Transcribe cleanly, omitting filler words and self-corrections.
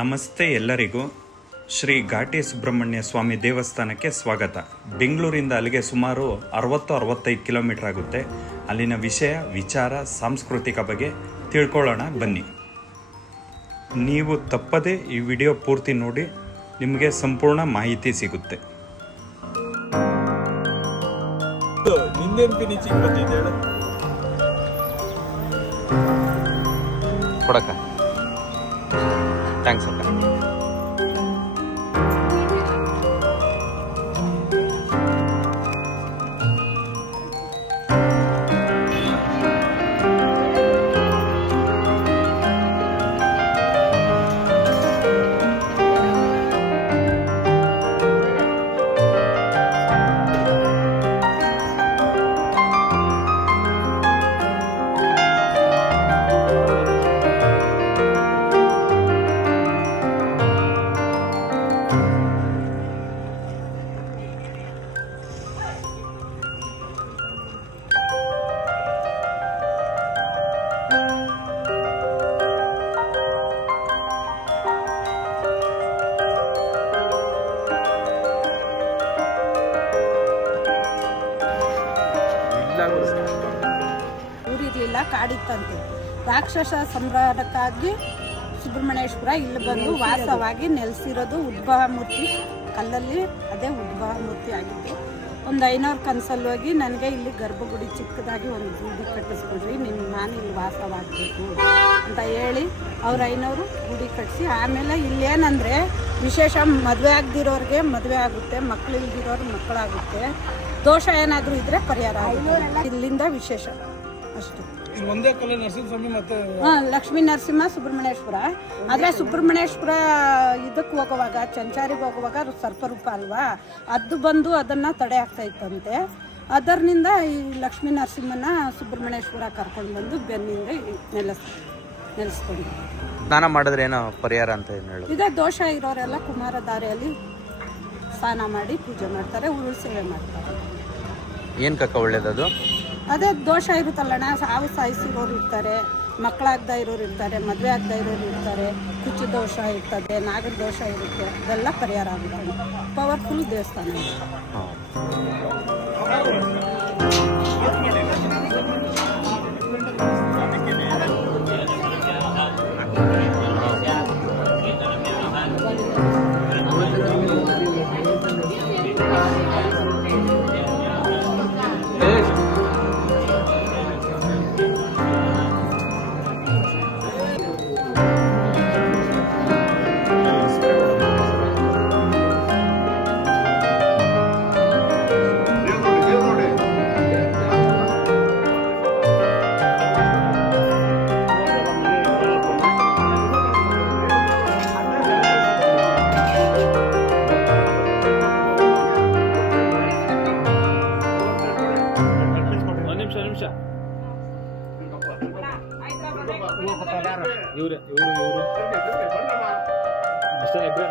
ನಮಸ್ತೆ ಎಲ್ಲರಿಗೂ. ಶ್ರೀ ಘಾಟಿ ಸುಬ್ರಹ್ಮಣ್ಯ ಸ್ವಾಮಿ ದೇವಸ್ಥಾನಕ್ಕೆ ಸ್ವಾಗತ. ಬೆಂಗಳೂರಿಂದ ಅಲ್ಲಿಗೆ ಸುಮಾರು 60-65 ಕಿಲೋಮೀಟರ್ ಆಗುತ್ತೆ. ಅಲ್ಲಿನ ವಿಷಯ, ವಿಚಾರ, ಸಾಂಸ್ಕೃತಿಕ ಬಗ್ಗೆ ತಿಳ್ಕೊಳ್ಳೋಣ ಬನ್ನಿ. ನೀವು ತಪ್ಪದೆ ಈ ವಿಡಿಯೋ ಪೂರ್ತಿ ನೋಡಿ, ನಿಮಗೆ ಸಂಪೂರ್ಣ ಮಾಹಿತಿ ಸಿಗುತ್ತೆ. ಕೊಡಕ ಥ್ಯಾಂಕ್ಸ್ ಅಕ್ಕ. ಊರಿರ್ಲಿಲ್ಲ, ಕಾಡಿತ್ತಂತೆ. ರಾಕ್ಷಸ ಸಂಹಾರಕ್ಕಾಗಿ ಸುಬ್ರಹ್ಮಣ್ಯೇಶ್ವರ ಇಲ್ಲಿ ಬಂದು ವಾಸವಾಗಿ ನೆಲೆಸಿರೋದು. ಉದ್ಭವ ಮೂರ್ತಿ ಕಲ್ಲಲ್ಲಿ, ಅದೇ ಉದ್ಭವ ಮೂರ್ತಿ ಆಗಿತ್ತು. ಒಂದು 500 ಕನಸಲ್ಲಿ ಹೋಗಿ ನನಗೆ ಇಲ್ಲಿ ಗರ್ಭಗುಡಿ ಚಿಕ್ಕದಾಗಿ ಒಂದು ಗುಡಿ ಕಟ್ಟಿಸ್ಕೊಡ್ರಿ, ನಾನು ಇಲ್ಲಿ ವಾಸವಾಗಬೇಕು ಅಂತ ಹೇಳಿ ಅವ್ರು 500 ಗುಡಿ ಕಟ್ಟಿಸಿ, ಆಮೇಲೆ ಇಲ್ಲೇನಂದರೆ ವಿಶೇಷ, ಮದುವೆ ಆಗದಿರೋರಿಗೆ ಮದುವೆ ಆಗುತ್ತೆ, ಮಕ್ಕಳು ಇಲ್ದಿರೋರು ಮಕ್ಕಳಾಗುತ್ತೆ, ದೋಷ ಏನಾದರೂ ಇದ್ದರೆ ಪರಿಹಾರ ಆಗುತ್ತೆ. ಇಲ್ಲಿಂದ ವಿಶೇಷ ಅಷ್ಟು. ಲಕ್ಷ್ಮೀ ನರಸಿಂಹ ಸುಬ್ರಹ್ಮಣ್ಯೇಶ್ವರ. ಆದರೆ ಸುಬ್ರಹ್ಮಣ್ಯೇಶ್ವರ ಇದಕ್ಕೆ ಹೋಗುವಾಗ, ಚಂಚಾರಿಗೆ ಹೋಗುವಾಗ ಅದು ಸರ್ಪರೂಪ ಅಲ್ವಾ, ಅದು ಬಂದು ಅದನ್ನು ತಡೆ ಆಗ್ತಾ ಇತ್ತಂತೆ. ಅದರಿಂದ ಈ ಲಕ್ಷ್ಮೀ ನರಸಿಂಹನ ಸುಬ್ರಹ್ಮಣ್ಯೇಶ್ವರ ಕರ್ಕೊಂಡು ಬಂದು ಬೆನ್ನಿಂದ ನೆಲೆಸ್ಕೊಂಡು ಸ್ನಾನ ಮಾಡಿದ್ರೆ ಏನೋ ಪರಿಹಾರ ಅಂತ ಹೇಳಿ, ಇದೇ ದೋಷ ಇರೋರೆಲ್ಲ ಕುಮಾರ ದಾರಿಯಲ್ಲಿ ಸ್ನಾನ ಮಾಡಿ ಪೂಜೆ ಮಾಡ್ತಾರೆ, ಉರುಳು ಸೇವೆ ಮಾಡ್ತಾರೆ. ಏನು ಕಕ್ಕ ಒಳ್ಳೇದದು? ಅದೇ ದೋಷ ಇರುತ್ತಲ್ಲಣ್ಣ, ಸಾವು ಸಾಯಿಸಿರೋರು ಇರ್ತಾರೆ, ಮಕ್ಕಳಾಗದ ಇರೋರು ಇರ್ತಾರೆ, ಮದುವೆ ಆಗದ ಇರೋರು ಇರ್ತಾರೆ, ಕುಚ್ಚು ದೋಷ ಇರ್ತದೆ, ನಾಗರ ದೋಷ ಇರುತ್ತೆ, ಅದೆಲ್ಲ ಪರಿಹಾರ ಆಗುತ್ತೆ. ಪವರ್ಫುಲ್ ದೇವಸ್ಥಾನ ಇದೆ. ಇವ್ರು ಅಷ್ಟೇ ಇಬ್ಬರೇ